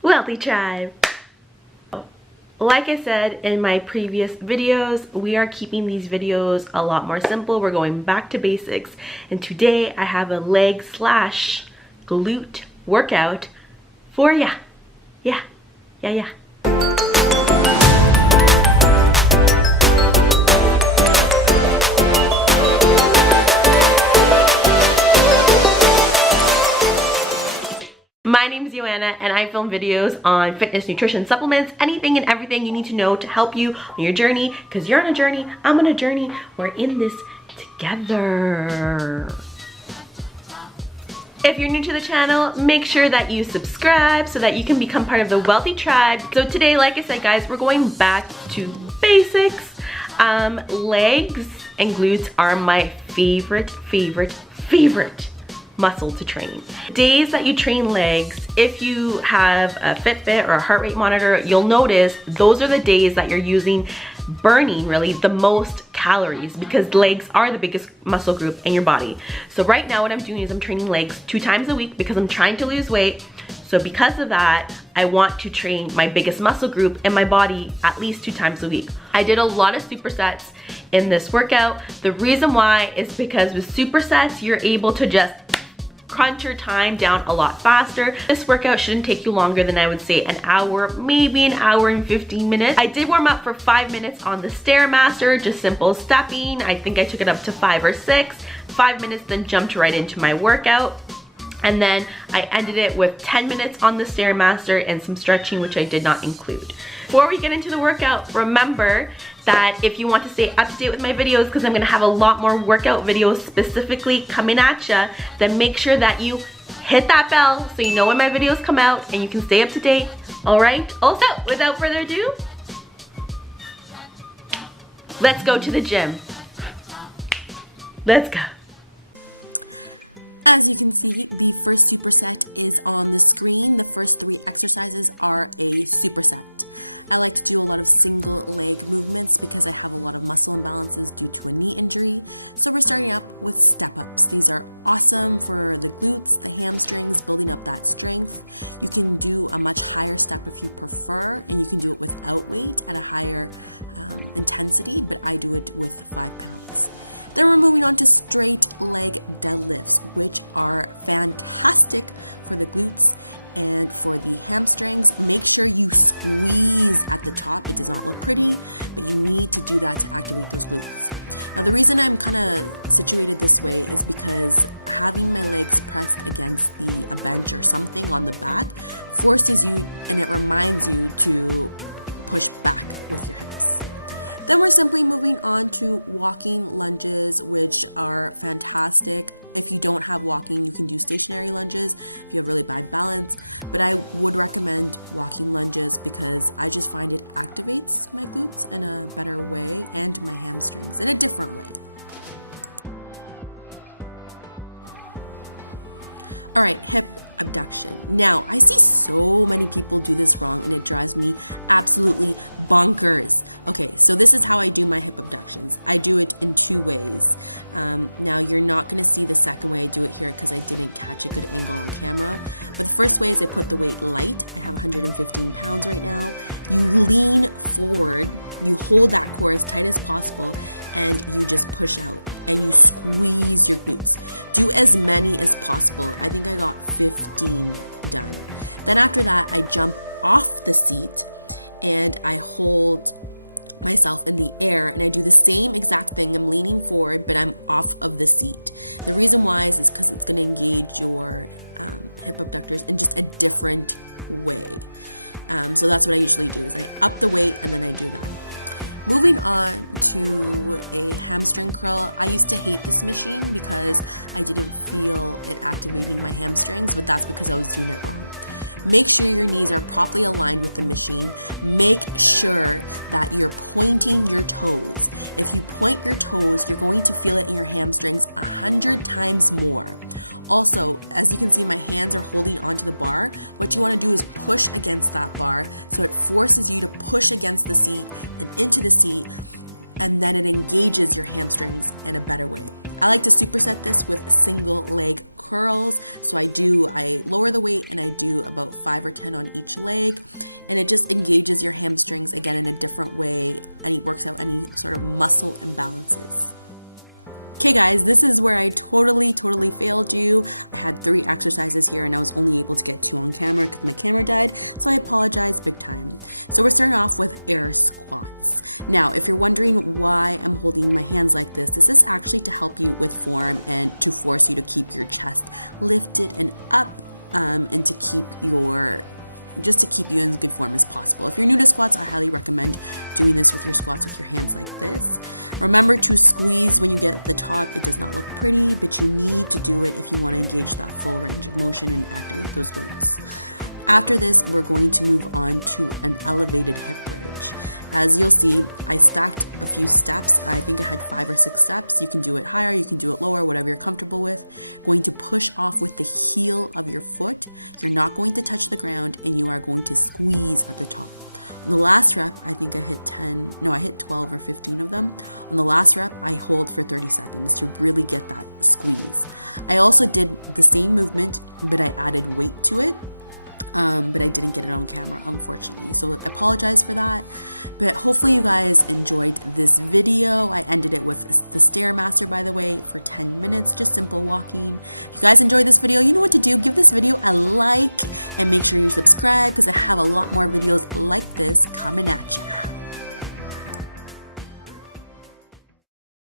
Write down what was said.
Wealthy Tribe. Like I said in my previous videos, we are keeping these videos a lot more simple. We're going back to basics, and today I have a leg slash glute workout for ya. Yeah. My name is Joanna and I film videos on fitness, nutrition, supplements, anything and everything you need to know to help you on your journey, because you're on a journey, I'm on a journey, we're in this together. If you're new to the channel, make sure that you subscribe so that you can become part of the Wealthy Tribe. So today, like I said guys, we're going back to basics. Legs and glutes are my favorite muscle to train. Days that you train legs, if you have a Fitbit or a heart rate monitor, you'll notice those are the days that you're burning really the most calories, because legs are the biggest muscle group in your body. So right now what I'm doing is I'm training legs 2 times a week because I'm trying to lose weight. So because of that, I want to train my biggest muscle group in my body at least 2 times a week. I did a lot of supersets in this workout. The reason why is because with supersets, you're able to just crunch your time down a lot faster. This workout shouldn't take you longer than, I would say, an hour, maybe an hour and 15 minutes. I did warm up for 5 minutes on the Stairmaster, just simple stepping. I think I took it up to 5 or 6. 5 minutes, then jumped right into my workout. And then I ended it with 10 minutes on the Stairmaster and some stretching, which I did not include. Before we get into the workout, remember that if you want to stay up to date with my videos, because I'm gonna have a lot more workout videos specifically coming at ya, then make sure that you hit that bell so you know when my videos come out and you can stay up to date. All right, also, without further ado, let's go to the gym. Let's go. As you can see, the first superset is on the screen. The first 3 exercises are a superset. I like to do a lot of single leg movements because I have a lot of muscle imbalances due to a knee injury. So we're starting up with step ups. These are awesome for the glutes, the hamstrings, building up that strength. You can do a much higher step if you prefer, and you can do it without weight at a higher intensity, but I do it with 5 pounds. Then we're moving on to straight leg deadlifts, which are fantastic for the glutes and for the hamstrings. Make sure you squeeze at the top. It does not look pretty, but you need to do that to activate those glutes. Now the reason I'm kind of situated this way is because having my legs pressed against a bench or something on the back forces you, and it reminds you to push back with your hips. Then we're simply moving on to walking lunges, which are fantastic. If you don't have walking, you can do stationary lunges if you have really bad balance, but I would recommend walking lunges because I just find it activates my glutes in a better way and my hamstrings in a different way. All right, hip abduction. Now, I see so many people do this wrong and it drives me absolutely bonkers. Okay, so this is how I do my hip abductions. I do it in 2 ways. Now, you're not gonna see the second way I do it here because I didn't catch a good angle on camera. But the first way is I put the weight light. I have 115 pounds right now. You lean forward, you hold that core as tight as possible, and you just push out and you squeeze your glutes. Do as many as possible. I think I got 15 done. Then after that, I jump off the seat and I hold myself in the air and I do the same exact thing. I'm leaning forward, but I'm off of the seat. The reason why is because it's gonna engage your hip abductors in just a different way. So that's what I usually do, is I up the weight and then I do that. Moving on to a hamstring curl. I used to hate this machine because I didn't feel it activating my hamstrings, but that's because I was doing it wrong. Make sure your knees are properly aligned with the machine. Make sure that you're pointing your toes. If you point your toes, you're going to feel it in your hamstrings 100 times more. Also, as you can see, my hands are holding onto the bar. What you want to do is push against that bar so it forces you to push against the seat and into the seat and then it engages your hamstrings in a better way. I like to superset this with single leg curls. So I lower the weight and I do about 5 or 10 on each leg, and it just engages your hamstrings again in a different way, and it works out any sort of muscle imbalances. Okay guys, this is where I totally failed you. I had 3 exercises here and I was only able to get 2 on camera because my camera died, so I apologize big time. So we're starting off with air squats. Now, if you're wondering why I'm holding my hands like this is actually to help you with form and to force you to keep your chest lifted and up, and to keep you in as good form as possible. If you're new to squats, I highly recommend doing this with your squats with your hands like this. Remember to squeeze when you get at the top. It does not look pretty, but you need to do it if you want to engage that full range of motion and activate those glutes. After this, we're going to move on to an elevated hip bridge. As you'll see, I stacked a few steps. I think I had 5 or 6 steps. You can do it higher, you can do it lower, whatever you're comfortable with. Going to push off with the heel of your foot. You're not going to touch the ground, and you are going to squeeze at the top. On the last rep, I think I hit 12 or 15 of them. On the last rep, I hold for 30 seconds to really get that squeeze. I also did the same movement, but I added weight to it. But I didn't get it on camera, unfortunately, so I apologize for that. But hopefully you guys enjoyed this video. I ended it with the Stairmaster, by the way, for 10 minutes, just simple walking. If you guys enjoyed this video, you know what to do. Give this video a like and make sure you subscribe, because I have a lot more videos like this coming at you.